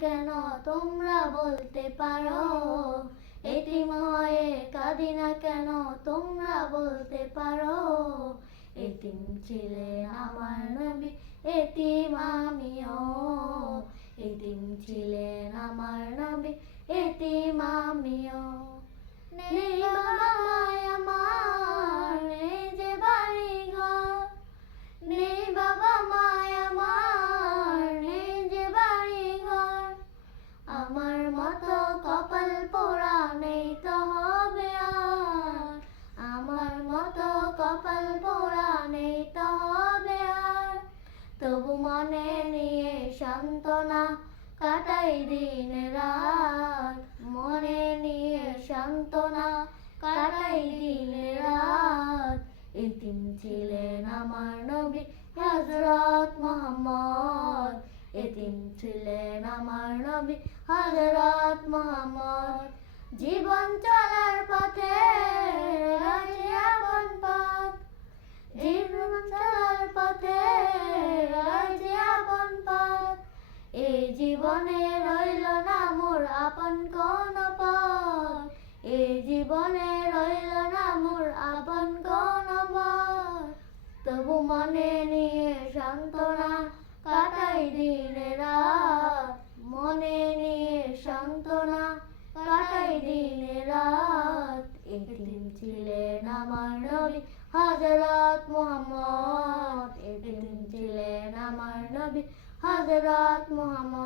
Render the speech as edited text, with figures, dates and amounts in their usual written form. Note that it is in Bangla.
কেন তোমরা বলতে পারো, এতিম হয়ে কাঁদি না কেন তোমরা বলতে পারো। এতিম ছিলেন আমার নবী, এতিম আমিও। এতিম ছিলেন আমার নবী, এতিম আমিও। নেই বাবা মায় আমার, নেই যে বাড়ি ঘর, নেই বাবা মায় আমার, নেই যে বাড়ি ঘর। আমার মতো কপাল পোড়া নেই তো হবে আর, আমার মতো কপাল পোড়া নেই তো হবে আর। তবু মনে নিয়ে সান্ত্বনা কাটাই দিন রাত, মনে নিয়ে সান্ত্বনা কাটাই দিন রাত। এতিম ছিলেন আমার নবী হযরত মুহাম্মদ, এতিম ছিলেন আমার নবী হযরত মুহাম্মদ। জীবন চলার পথে রয়েছে আপন পথ, জীবন চলার পথে রয়েছে আপন পথ। এই জীবনে রইল না মোর আপন কোন পথ, এই জীবনে রইল না মোর আপন কোন পথ। তবু মনে নিয়ে সান্ত্বনা কাটাই দিন রাত, মনে নিয়ে সান্ত্বনা কাটাই দিন রাত। এতিম ছিলেন আমার নবী হযরত মুহাম্মদ, এতিম ছিলেন আমার নবী হযরত মুহাম্মদ।